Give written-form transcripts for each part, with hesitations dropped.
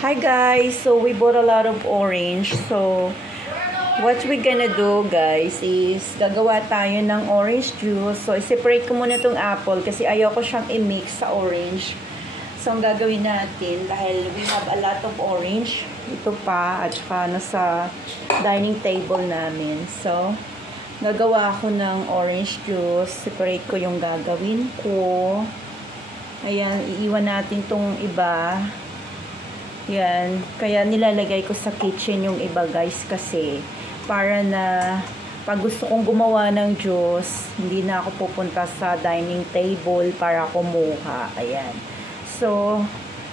Hi guys, so we bought a lot of orange. So what we gonna do guys is gagawa tayo ng orange juice. So i-separate ko muna tong apple kasi ayoko siyang i-mix sa orange. So ang gagawin natin, dahil we have a lot of orange, ito pa at saka nasa dining table namin. So gagawa ako ng orange juice. Separate ko yung gagawin ko. Ayan, iiwan natin tong iba. Yan, kaya nilalagay ko sa kitchen yung iba guys kasi para na pag gusto kong gumawa ng juice, hindi na ako pupunta sa dining table para kumuha. Ayan. So,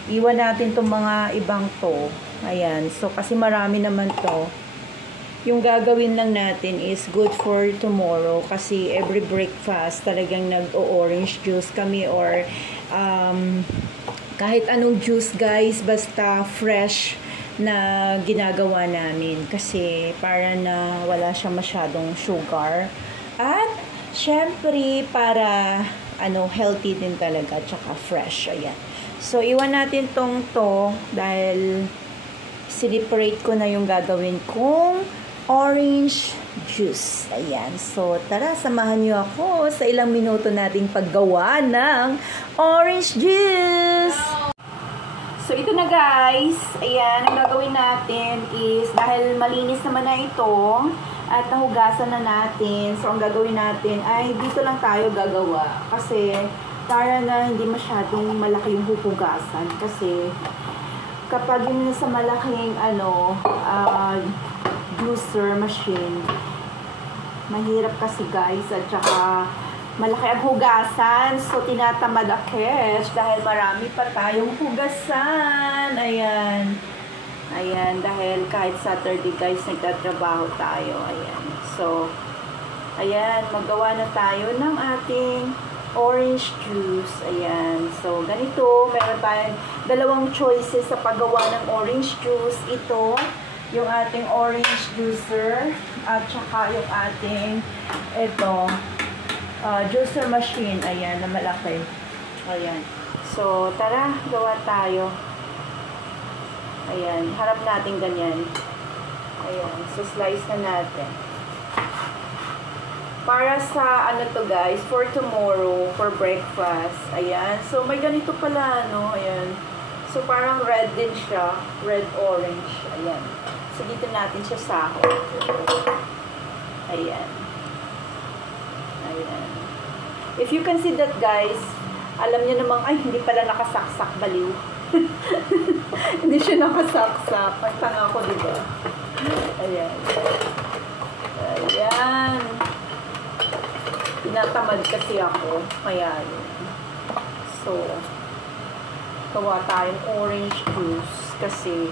iwan natin tong mga ibang to. Ayan. So, kasi marami naman to. Yung gagawin lang natin is good for tomorrow kasi every breakfast talagang nag-orange juice kami or kahit anong juice guys, basta fresh na ginagawa namin kasi para na wala siyang masyadong sugar at syempre para healthy din talaga tsaka fresh. Ayan. So iwan natin to dahil separate ko na yung gagawin kong orange juice. Ayan. So, tara, samahan niyo ako sa ilang minuto nating paggawa ng orange juice. So, ito na guys. Ayan, ang gagawin natin is, dahil malinis naman na ito, at nahugasan na natin, so ang gagawin natin ay dito lang tayo gagawa. Kasi, para na hindi masyadong malaki yung huhugasan. Kasi, kapag yung sa malaking, juicer machine, mahirap kasi guys, at saka malaki ang hugasan, so tinatamad ako dahil marami pa tayong hugasan. Ayan, dahil kahit Saturday guys nagtatrabaho tayo. Ayan, so ayan, magawa na tayo ng ating orange juice. Ayan, so ganito, meron tayong dalawang choices sa paggawa ng orange juice. Ito yung ating orange juicer at saka yung ating juicer machine. Ayan, na malaki. Ayan. So, tara, gawa tayo. Ayan, harap natin ganyan. Ayan, so slice na natin. Para sa to guys, for tomorrow, for breakfast. Ayan, so may ganito pala, ayan. So, parang red din siya. Red-orange. Ayan. So, dito natin siya sahog. Ayan. Ayan. If you can see that, guys, alam niyo namang, ay, hindi pala nakasaksak, baliw. Hindi siya nakasaksak. Pagtanga ko, diba? Ayan. Ayan. Tinatamad kasi ako. Kaya yun. So, gawa tayong orange juice kasi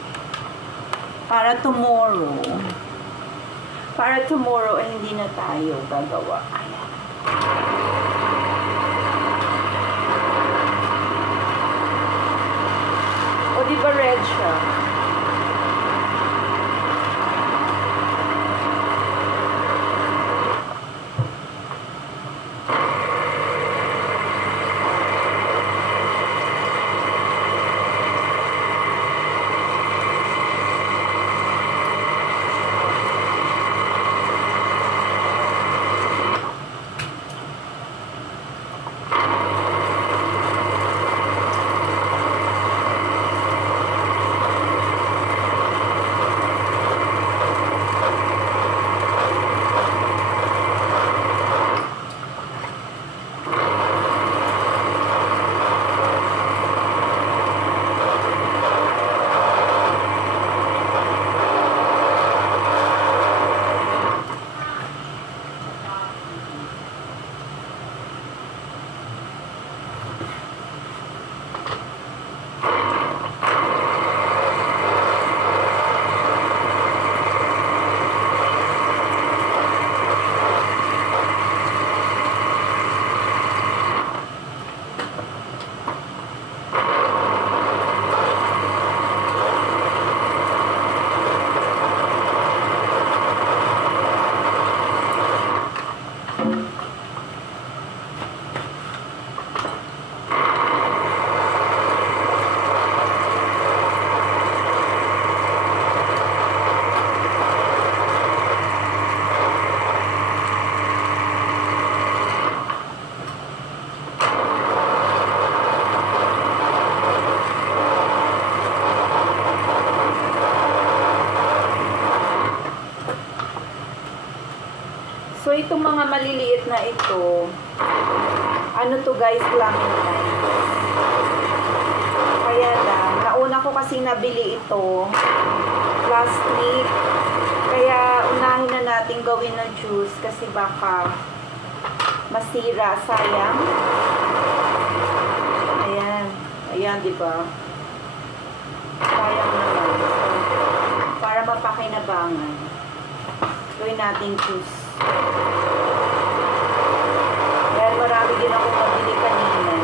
para tomorrow ay hindi na tayo gagawa. Ayan. O diba red siya? itong mga maliliit na ito, ano to guys, Clementine. Kaya lang, nauna ko kasi nabili ito, plastic. Kaya unahin na natin gawin ng juice kasi baka masira, sayang. Ayan. Ayan, di ba? Sayang naman. So, para mapakinabangan, gawin natin juice. Ayan, marami din ako nabili kanina.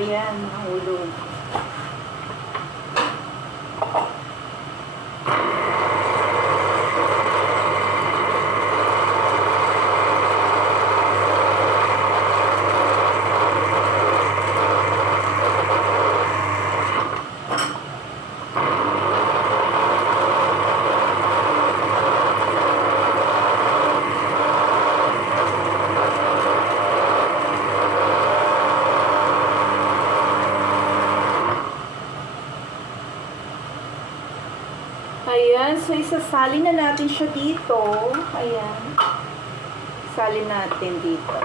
Ayan, nahulog. Ayan, so isasali na natin siya dito. Ayan. Salin natin dito.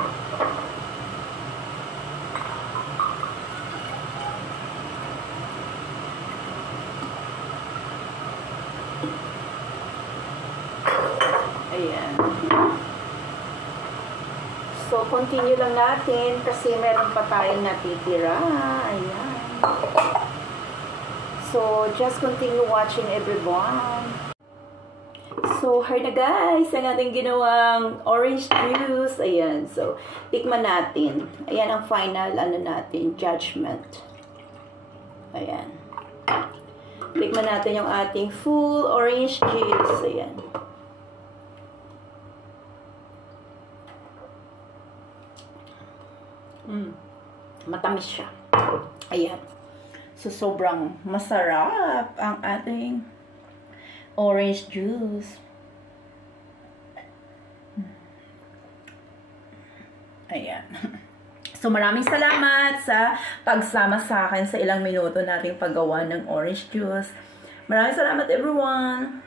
Ayan. So, continue lang natin kasi meron pa tayong natitira. Ayan. So, just continue watching everyone. So, here na guys, ang ating ginawang orange juice. Ayan. So, tikman natin. Ayan ang final, ano natin, judgment. Ayan. Tikman natin yung ating full orange juice. Ayan. Matamis siya. Ayan. So, sobrang masarap ang ating orange juice. Ayan. So, maraming salamat sa pagsama sa akin sa ilang minuto nating paggawa ng orange juice. Maraming salamat everyone!